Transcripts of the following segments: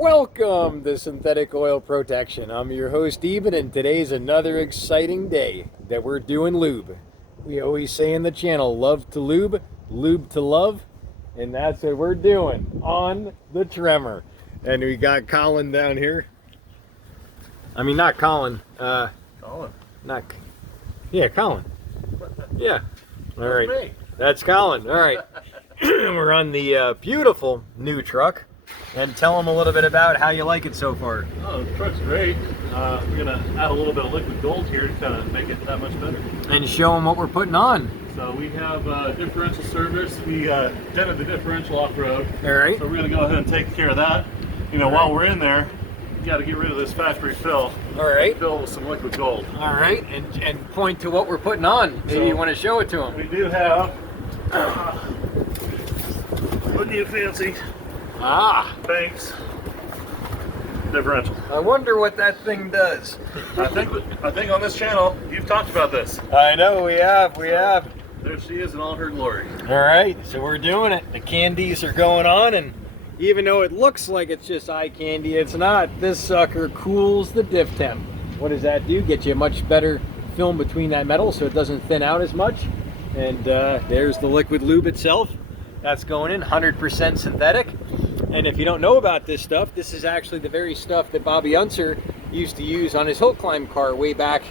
Welcome to Synthetic Oil Protection. I'm your host Eben, and today's another exciting day that we're doing lube. We always say in the channel, love to lube, lube to love, and that's what we're doing on the Tremor. And we got Colin down here. I mean, not Colin. Colin. Yeah, Colin. Yeah. All right. That's Colin. All right. We're on the beautiful new truck. And tell them a little bit about how you like it so far. Oh, the truck's great. We're going to add a little bit of liquid gold here to kind of make it that much better. And show them what we're putting on. So we have differential service. We dented the differential off-road. All right. So we're going to go ahead and take care of that. You know, while we're in there, you got to get rid of this factory fill. All right. Fill with some liquid gold. All right. And point to what we're putting on. Maybe you want to show it to them. We do have, wouldn't you fancy? Thanks. Differential. I wonder what that thing does. I think on this channel you've talked about this. I know we have. There she is in all her glory. All right, so we're doing it. The candies are going on, and even though it looks like it's just eye candy, it's not. This sucker cools the diff temp. What does that do? Get you a much better film between that metal so it doesn't thin out as much. And there's the liquid lube itself. That's going in, 100% synthetic. And if you don't know about this stuff, this is actually the very stuff that Bobby Unser used to use on his hill climb car way back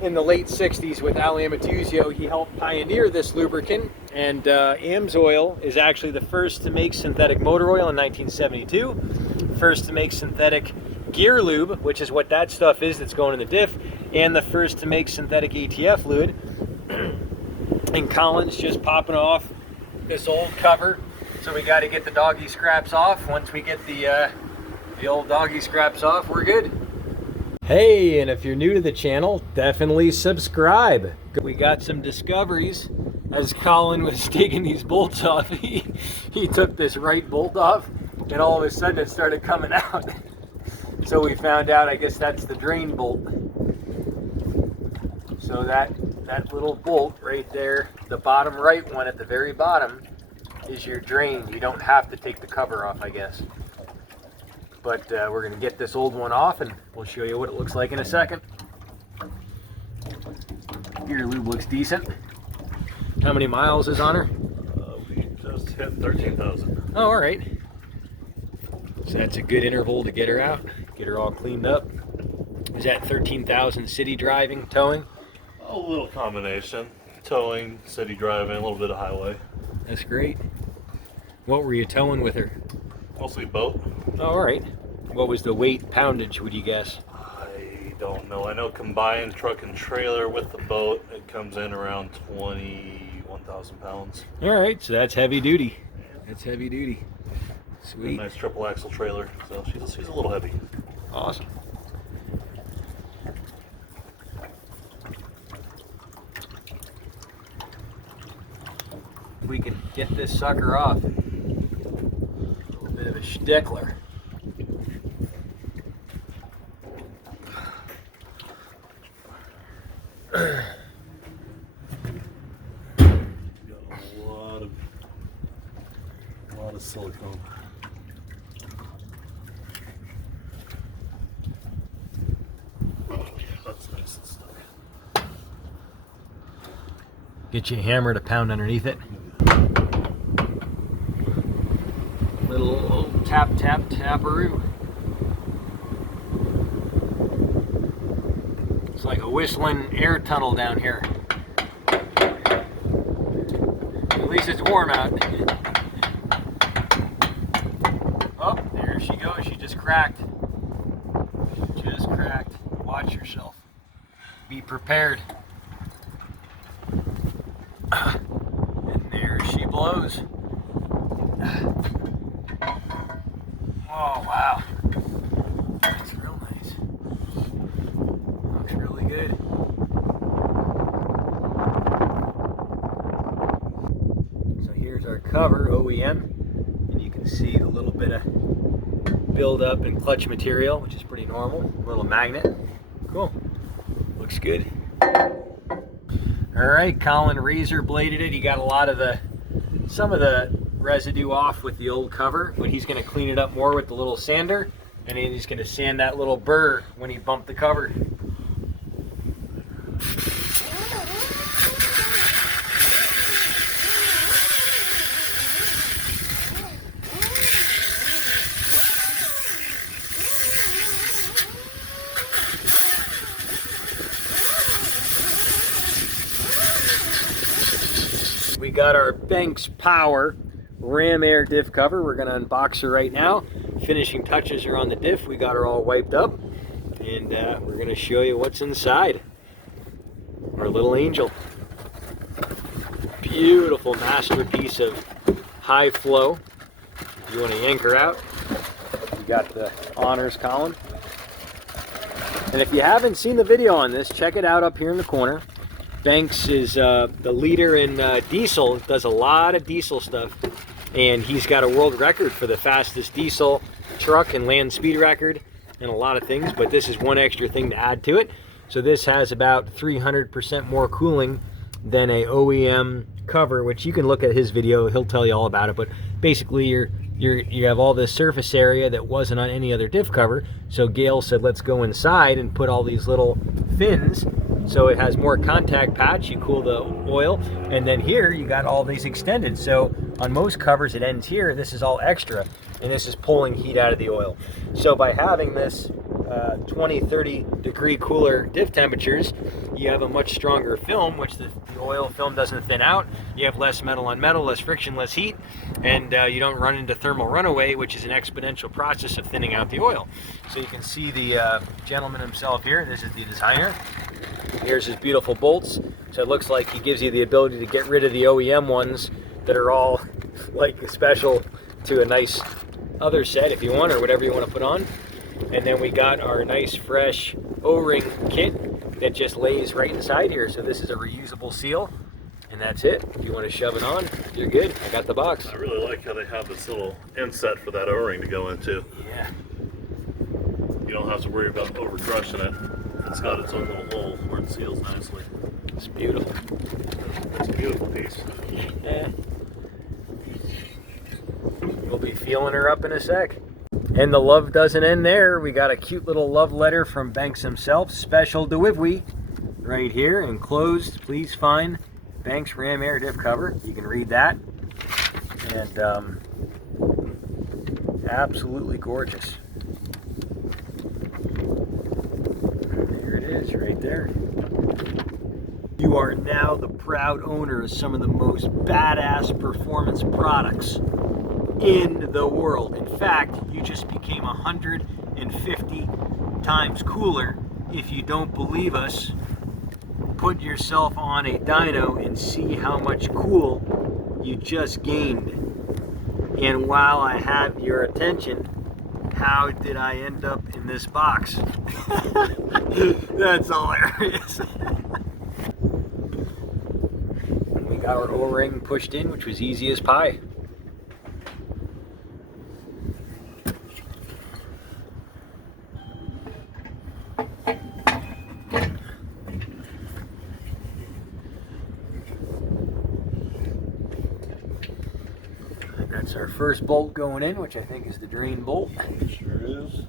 in the late 60s with Al Amatuzio. He helped pioneer this lubricant, and AMSOIL is actually the first to make synthetic motor oil in 1972, first to make synthetic gear lube, which is what that stuff is that's going in the diff, and the first to make synthetic ATF fluid. And Colin's just popping off this old cover. So we got to get the doggy scraps off. Once we get the old doggy scraps off, we're good. Hey, and if you're new to the channel, definitely subscribe. We got some discoveries. As Colin was taking these bolts off, he took this right bolt off, and all of a sudden it started coming out. So we found out, I guess that's the drain bolt. So that little bolt right there, the bottom right one at the very bottom, is your drain. You don't have to take the cover off, I guess. But we're going to get this old one off, and we'll show you what it looks like in a second. Gear lube looks decent. How many miles is on her? We just hit 13,000. Oh, all right. So that's a good interval to get her out, get her all cleaned up. Is that 13,000 city driving, towing? A little combination. Towing, city driving, a little bit of highway. That's great. What were you towing with her? Mostly boat. Oh, all right. What was the weight poundage, would you guess? I don't know. I know combined truck and trailer with the boat, it comes in around 21,000 pounds. All right, so that's heavy duty. That's heavy duty. Sweet. Nice triple axle trailer, so she's a little heavy. Awesome. We can get this sucker off. A little bit of a stickler. Got a lot of silicone. That's nice and stuck. Get you a hammer to pound underneath it. Little old taparoo. It's like a whistling air tunnel down here. At least it's warm out. Oh, there she goes. She just cracked. She just cracked. Watch yourself. Be prepared. And there she blows. Oh, wow. That's real nice. Looks really good. So here's our cover, OEM. And you can see the little bit of build-up in clutch material, which is pretty normal. A little magnet. Cool. Looks good. All right, Colin razor bladed it. He got a lot of some of the residue off with the old cover, but he's going to clean it up more with the little sander, and then he's going to sand that little burr when he bumped the cover. We got our Banks Power ram air diff cover. We're going to unbox her right now. Finishing touches are on the diff. We got her all wiped up, and we're going to show you what's inside. Our little angel. Beautiful masterpiece of high flow. If you want to yank her out, we got the honors column. And if you haven't seen the video on this, check it out up here in the corner. Banks is the leader in diesel, does a lot of diesel stuff, and he's got a world record for the fastest diesel truck and land speed record and a lot of things, but this is one extra thing to add to it. So this has about 300% more cooling than a OEM cover, which you can look at his video, he'll tell you all about it, but basically you have all this surface area that wasn't on any other diff cover. So Gail said, let's go inside and put all these little fins so it has more contact patch. You cool the oil, and then here you got all these extended. So on most covers it ends here. This is all extra, and this is pulling heat out of the oil. So by having this 20-30 degree cooler diff temperatures, you have a much stronger film, which the oil film doesn't thin out. You have less metal on metal, less friction, less heat, and you don't run into thermal runaway, which is an exponential process of thinning out the oil. So you can see the gentleman himself here. This is the designer. Here's his beautiful bolts. So it looks like he gives you the ability to get rid of the OEM ones that are all like special to a nice other set if you want, or whatever you want to put on. And then we got our nice fresh O-ring kit that just lays right inside here. So this is a reusable seal, and that's it. If you want to shove it on, you're good. I got the box. I really like how they have this little inset for that O-ring to go into. Yeah. You don't have to worry about over crushing it. It's got its own little hole where it seals nicely. It's beautiful. It's a beautiful piece. Yeah. We'll be feeling her up in a sec. And the love doesn't end there. We got a cute little love letter from Banks himself. Special delivery right here, enclosed. Please find Banks Ram Air Diff cover. You can read that. And absolutely gorgeous. There it is right there. You are now the proud owner of some of the most badass performance products in the world. In fact, you just became 150 times cooler. If you don't believe us, put yourself on a dyno and see how much cool you just gained. And while I have your attention, how did I end up in this box? That's hilarious. We got our O-ring pushed in, which was easy as pie. That's our first bolt going in, which I think is the drain bolt. It sure is.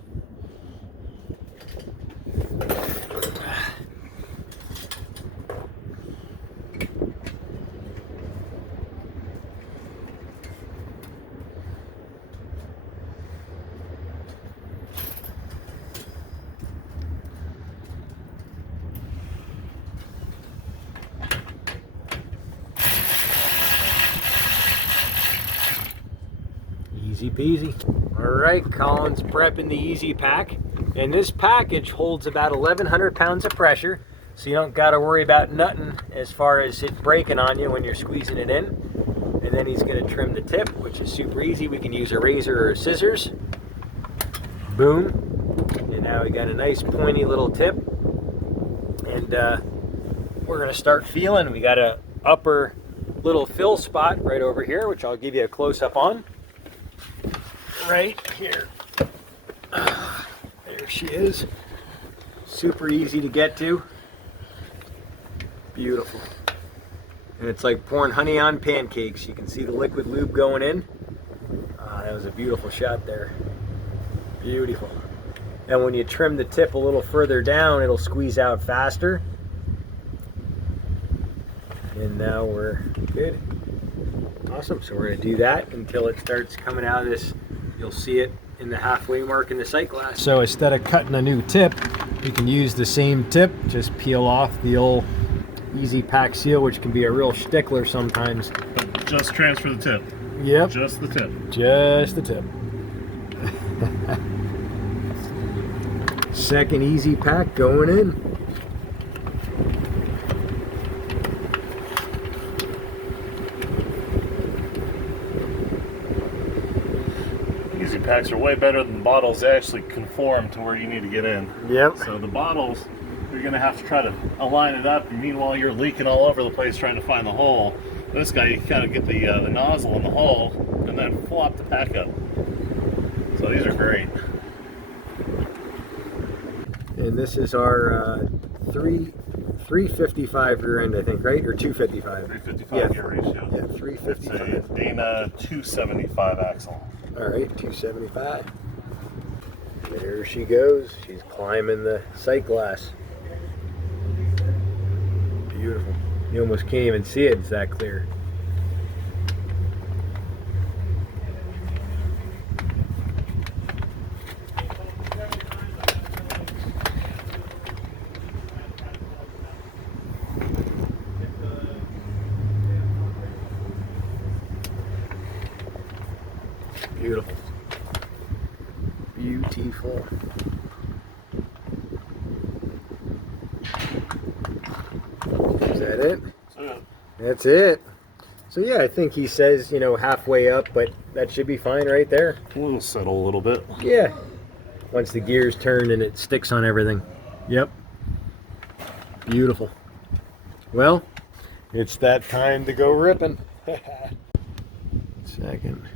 Easy peasy. Alright, Colin's prepping the Easy Pack. And this package holds about 1,100 pounds of pressure, so you don't got to worry about nothing as far as it breaking on you when you're squeezing it in. And then he's going to trim the tip, which is super easy. We can use a razor or scissors. Boom. And now we got a nice pointy little tip. And we're going to start feeling. We got a upper little fill spot right over here, which I'll give you a close-up on. Right here. There she is. Super easy to get to. Beautiful. And it's like pouring honey on pancakes. You can see the liquid lube going in. That was a beautiful shot there. Beautiful. And when you trim the tip a little further down, it'll squeeze out faster. And now we're good. Awesome. So we're going to do that until it starts coming out of this. You'll see it in the halfway mark in the sight glass. So instead of cutting a new tip, you can use the same tip. Just peel off the old Easy Pack seal, which can be a real stickler sometimes. But just transfer the tip. Yep. Just the tip. Just the tip. Second Easy Pack going in. Easy Packs are way better than bottles. They actually conform to where you need to get in. Yep. So the bottles, you're going to have to try to align it up, and meanwhile you're leaking all over the place trying to find the hole. This guy, you kind of get the nozzle in the hole and then flop the pack up. So these are great. And this is our 355 rear end, I think, right? Or 255? 355 gear ratio. Yeah, 355. It's a Dana 275 axle. All right, 275. There she goes. She's climbing the sight glass. Beautiful. You almost can't even see it. It's that clear. Beautiful. Beautiful. Is that it? That's it. So yeah, I think he says, you know, halfway up, but that should be fine right there. We'll settle a little bit. Yeah. Once the gears turn and it sticks on everything. Yep. Beautiful. Well, it's that time to go ripping. Second.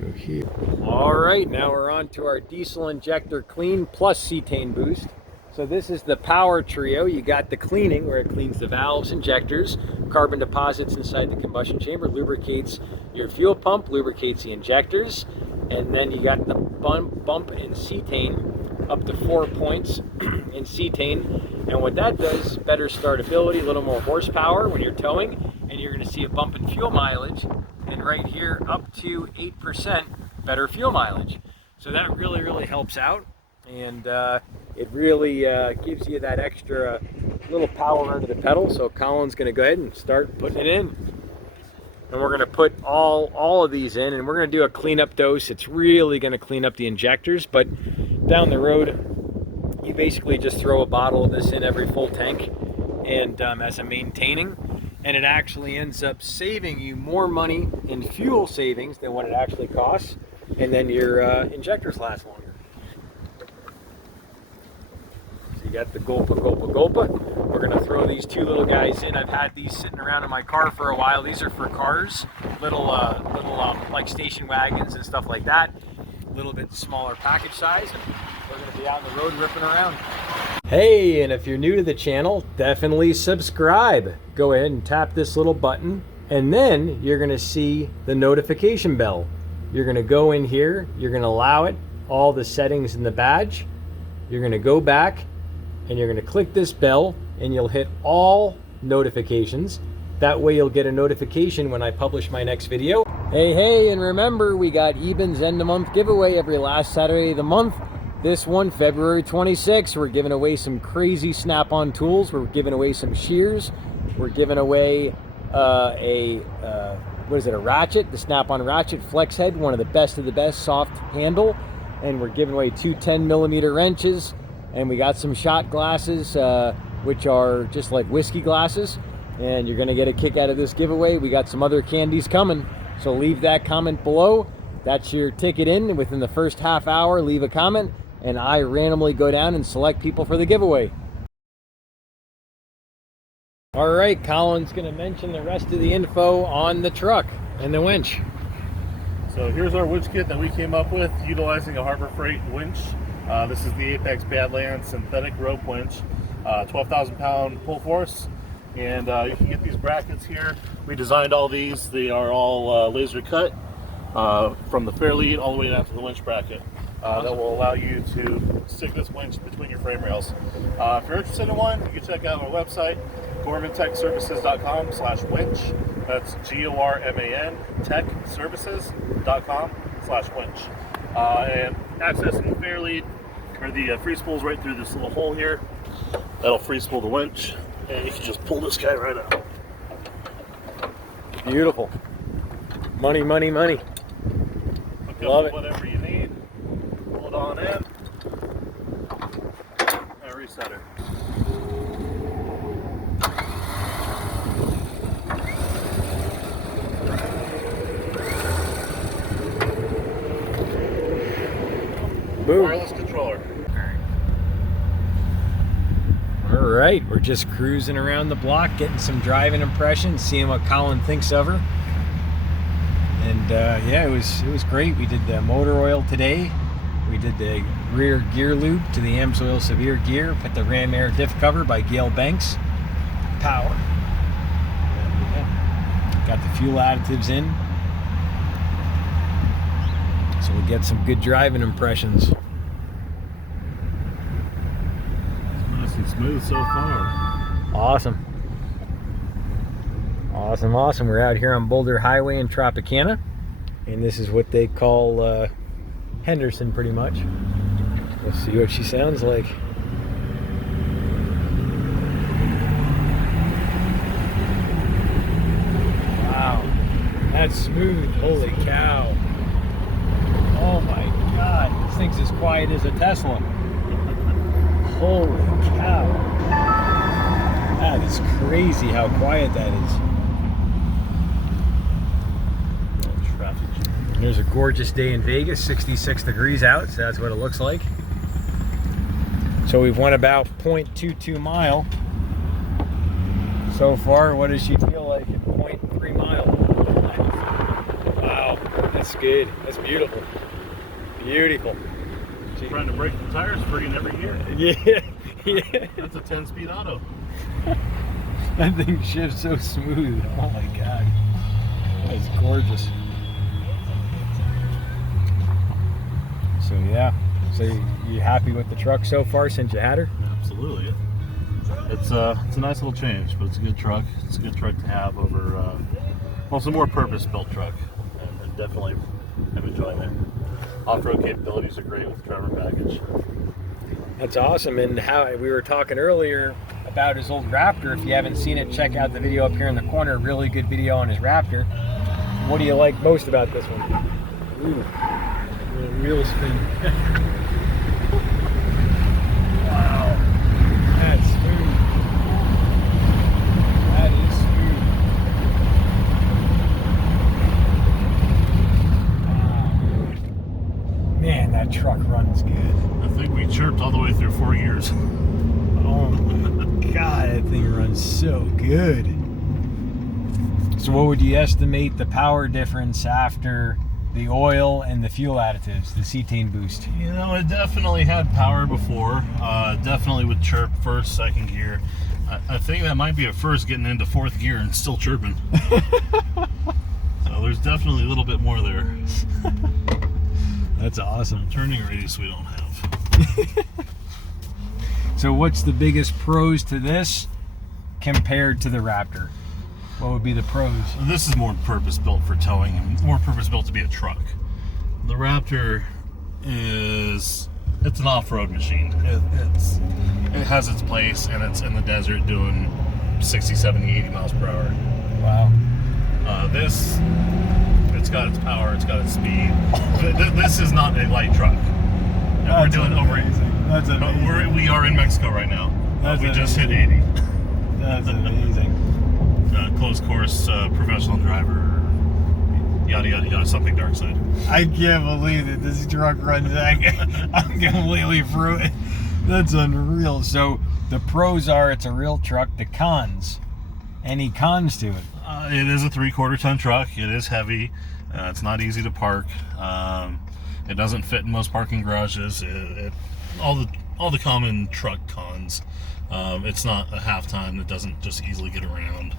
Go here. All right, now we're on to our diesel injector clean plus cetane boost. So this is the power trio. You got the cleaning where it cleans the valves, injectors, carbon deposits inside the combustion chamber, lubricates your fuel pump, lubricates the injectors, and then you got the bump in cetane up to 4 points in cetane. And what that does, better startability, a little more horsepower when you're towing, and you're going to see a bump in fuel mileage. And right here, up to 8% better fuel mileage. So that really helps out, and it really gives you that extra little power under the pedal. So Colin's going to go ahead and start putting it in, and we're going to put all of these in, and we're going to do a cleanup dose. It's really going to clean up the injectors, but down the road, you basically just throw a bottle of this in every full tank, and as a maintaining. And it actually ends up saving you more money in fuel savings than what it actually costs, and then your injectors last longer. So you got the Gulpa. We're going to throw these two little guys in. I've had these sitting around in my car for a while. These are for cars, little like station wagons and stuff like that. A little bit smaller package size, and we're going to be out on the road ripping around. Hey, and if you're new to the channel, definitely subscribe. Go ahead and tap this little button, and then you're going to see the notification bell. You're going to go in here, you're going to allow it all the settings in the badge. You're going to go back, and you're going to click this bell, and you'll hit all notifications. That way you'll get a notification when I publish my next video. Hey, and remember, we got Eben's end of month giveaway every last Saturday of the month. This one, February 26th, we're giving away some crazy snap-on tools. We're giving away some shears. We're giving away a ratchet, the snap-on ratchet flex head, one of the best, soft handle. And we're giving away two 10mm wrenches. And we got some shot glasses, which are just like whiskey glasses. And you're gonna get a kick out of this giveaway. We got some other candies coming. So leave that comment below. That's your ticket in. Within the first half hour, leave a comment, and I randomly go down and select people for the giveaway. All right, Colin's going to mention the rest of the info on the truck and the winch. So here's our winch kit that we came up with utilizing a Harbor Freight winch. This is the Apex Badlands synthetic rope winch, 12,000 pound pull force. And you can get these brackets here. We designed all these. They are all laser cut. from the fair lead all the way down to the winch bracket. That will allow you to stick this winch between your frame rails. If you're interested in one, you can check out our website, gormantechservices.com/winch. That's GORMAN techservices.com/winch. And accessing the fair lead, or the free spool's right through this little hole here. That'll free spool the winch, and you can just pull this guy right out. Beautiful. Money, money, money. Hook Love up it. whatever you need, pull it on in, and reset her. Boom. Wireless controller. All right, we're just cruising around the block, getting some driving impressions, seeing what Colin thinks of her. And yeah, it was great. We did the motor oil today. We did the rear gear lube to the AMSOIL Severe Gear. Put the Ram Air diff cover by Gail Banks. Power. And, yeah, got the fuel additives in. So we'll get some good driving impressions. Nice and smooth so far. Awesome. Awesome, awesome. We're out here on Boulder Highway in Tropicana. And this is what they call Henderson, pretty much. Let's see what she sounds like. Wow. That's smooth. Holy cow. Oh my God. This thing's as quiet as a Tesla. Holy cow. That is crazy how quiet that is. There's a gorgeous day in Vegas, 66 degrees out, so that's what it looks like. So we've went about 0.22 mile so far. What does she feel like at 0.3 mile? Wow, that's good. That's beautiful. Beautiful. Trying to break the tires free in every gear. Yeah, yeah. That's a 10-speed auto. That thing shifts so smooth. Oh my God. That's gorgeous. So yeah. So you happy with the truck so far since you had her? Absolutely. It's a nice little change, but it's a good truck. It's a good truck to have over, well, it's a more purpose-built truck, and definitely I'm enjoying it. Off-road capabilities are great with the Tremor package. That's awesome. And how we were talking earlier about his old Raptor. If you haven't seen it, check out the video up here in the corner. Really good video on his Raptor. What do you like most about this one? Ooh, wheel spin. Wow, that's smooth. That is smooth. Wow. Man, that truck runs good. I think we chirped all the way through 4 years. Oh my God, that thing runs so good. So what would you estimate the power difference after the oil and the fuel additives, the Cetane boost? You know, it definitely had power before. Definitely would chirp first, second gear. I think that might be a first getting into fourth gear and still chirping. So there's definitely a little bit more there. That's awesome. Turning radius we don't have. So what's the biggest pros to this compared to the Raptor? What would be the pros? This is more purpose-built for towing and more purpose-built to be a truck. The Raptor it's an off-road machine. It has its place, and it's in the desert doing 60, 70, 80 miles per hour. Wow. It's got its power, it's got its speed. This is not a light truck. And we're doing amazing. That's amazing. We are in Mexico right now. We just hit 80. That's amazing. Close course, professional driver, yada yada yada, something dark side. I can't believe that this truck runs that. I'm completely through it. That's unreal. So the pros are it's a real truck. The cons, any cons to it? It is a 3/4 ton truck. It is heavy. It's not easy to park. It doesn't fit in most parking garages. All the common truck cons. It's not a half ton. It doesn't just easily get around.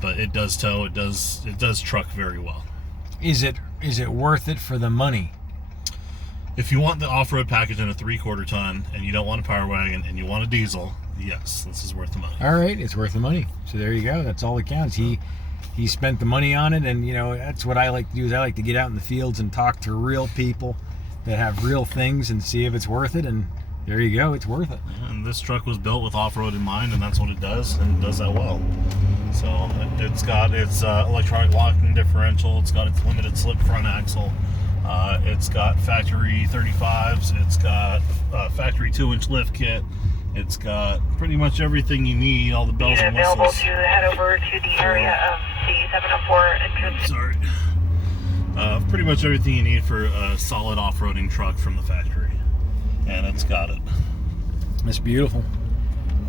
But it does tow. It does truck very well. Is it is it worth it for the money? If you want the off-road package in a 3/4 ton and you don't want a power wagon and you want a diesel, yes, this is worth the money. All right, it's worth the money. So there you go. That's all that counts. He spent the money on it, and you know, that's what I like to do. Is I like to get out in the fields and talk to real people that have real things and see if it's worth it. And there you go, it's worth it. And this truck was built with off-road in mind, and that's what it does, and it does that well. So it's got its electronic locking differential. It's got its limited slip front axle. It's got factory 35s. It's got factory 2-inch lift kit. It's got pretty much everything you need, all the bells and whistles. Available to head over to the area of the 704 entrance. Sorry. Pretty much everything you need for a solid off-roading truck from the factory. And it's got it. That's beautiful.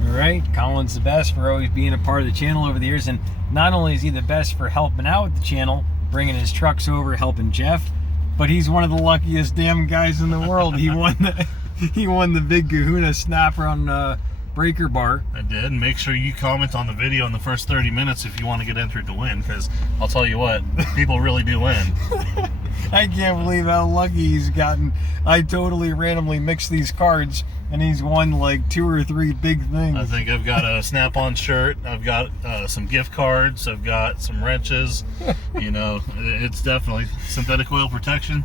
All right, Colin's the best for always being a part of the channel over the years. And not only is he the best for helping out with the channel, bringing his trucks over, helping Jeff, but he's one of the luckiest damn guys in the world. He won the big Kahuna snapper on breaker bar. I did. And make sure you comment on the video in the first 30 minutes if you want to get entered to win, because I'll tell you what, people really do win. I can't believe how lucky he's gotten. I totally randomly mixed these cards, and he's won like 2 or 3 big things. I think I've got a Snap-on shirt. I've got some gift cards. I've got some wrenches. You know, it's definitely synthetic oil protection.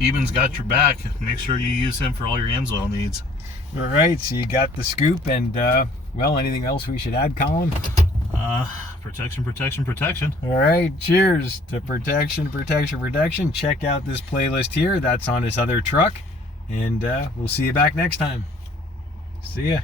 Eben's got your back. Make sure you use him for all your AMSOIL needs. All right, so you got the scoop, and well, anything else we should add, Colin? Protection, protection, protection. All right, cheers to protection, protection, protection. Check out this playlist here. That's on his other truck, and we'll see you back next time. See ya.